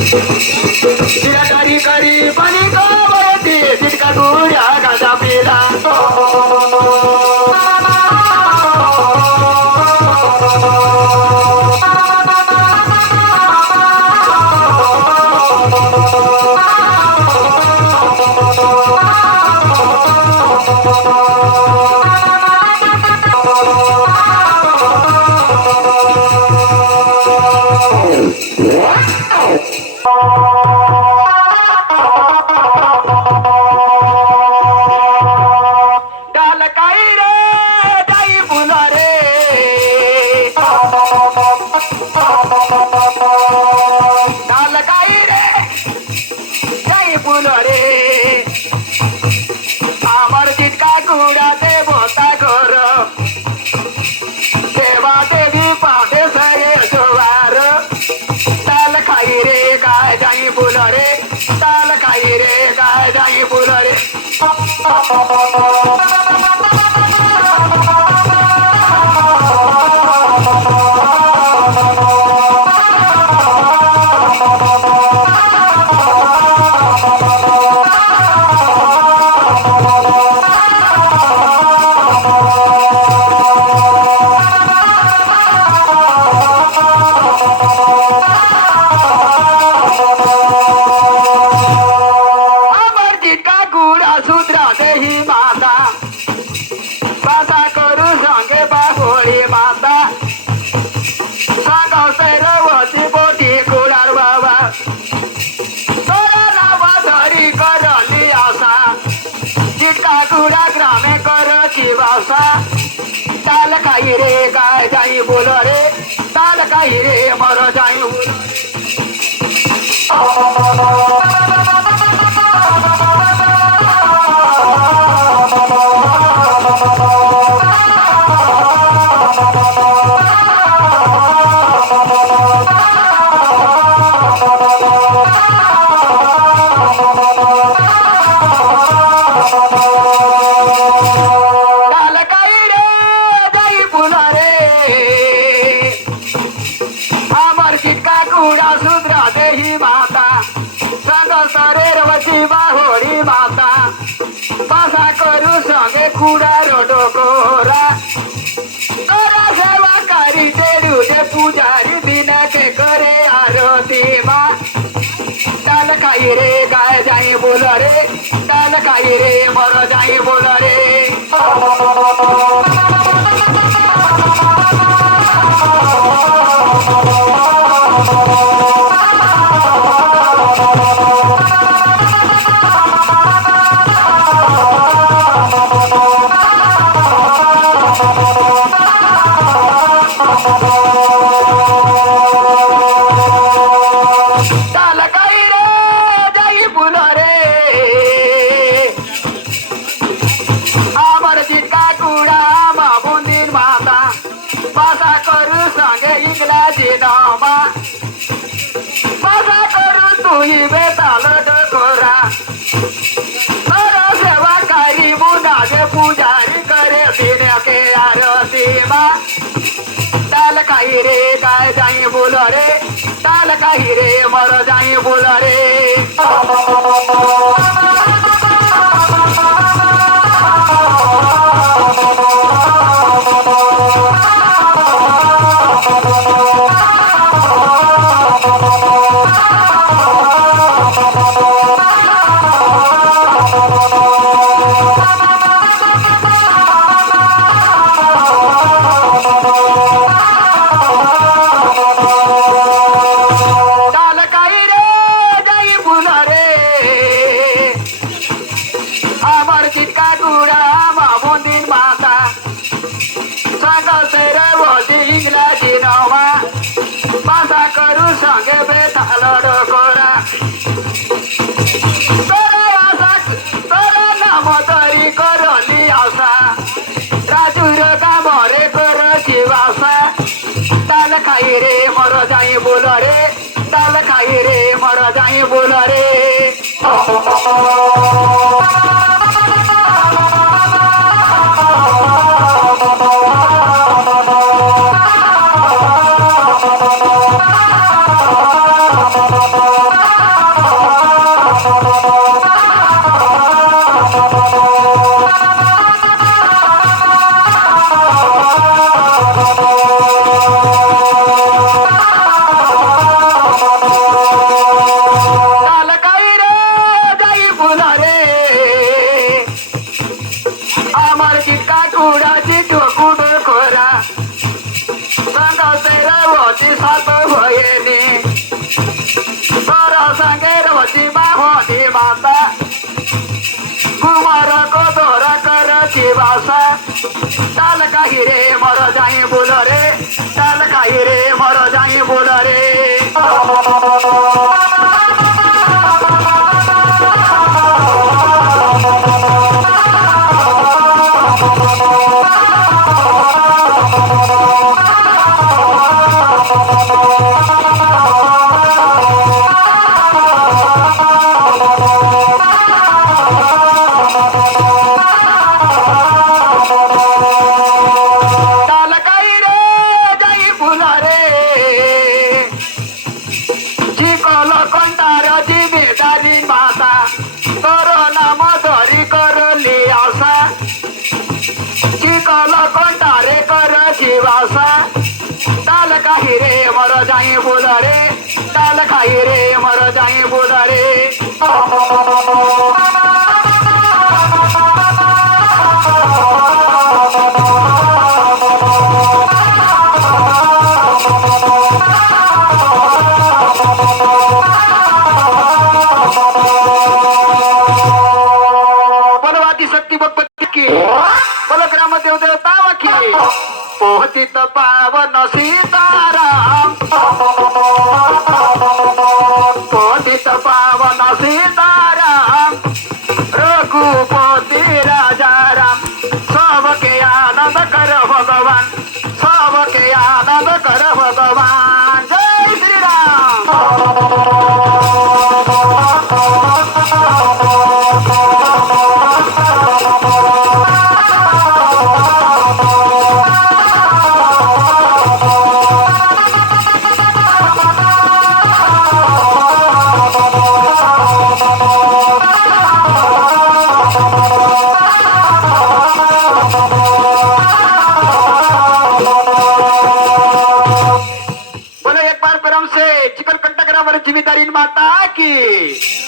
करी करी पाणी गवळते तितका गुड्या गाजा पिला डाल ना लगाई रे। जय बोलो रे। अमर जिनका गुड़ा दे बोता घर देवा देवी पाते सरे जोवार। ताल खाई रे, गाय जाई बोलो रे। ताल खाई रे, गाय जाई बोलो रे। रे गाय जाई बोलो रे काल काही रे मर जाई पूरा सुद्रा देही माता। संग सरवती बाहोरी माता। पासा करू संगे कुड़ा रोडो गोरा तोरा सेवा करी तेरू जे पुजारी दिन के करे आरती मा। डाल खाई रे गाय जाए बोल रे डाल खाई रे मर जाए बोल रे। बाजा करू सांगे इंग्लाजी डांबा बाजा करू तुई बेताल डकोरा करो सेवा करी मुनागे पुजारी करे दिन के आरती बा ताल काही रे काय जाई बोल रे। ताल काही रे, मर जाई बोलो रे। पासा सेरे वोटी इंग्लाजी नवा पासा करू संगे बेताल डोकोरा तोरे आसा तोरे नाम तरी करली आसा राजूर कामरे कर जीवासा। ताल खाई रे, मर जाई बोल रे। ताल खाई रे, मर जाई बोल रे। मारती का कुडाची ठोकुड खोरा. सांगा रवची सात भयने. तर सांगे रवची बा होती माता. कुमार को दोर करची वासा चाल काही रे मर जाई बोल रे. चाल काही रे मर जाई बोल रे. मर जाई बोल रे ताल काही रे, मर जाई बोल रे बलवादी शक्ती बघ की। बल ग्रामदेव देवता वाकी పూజిత పావన సీతారాం. పూజిత పావన సీత लक्ष्मी करीन माता की?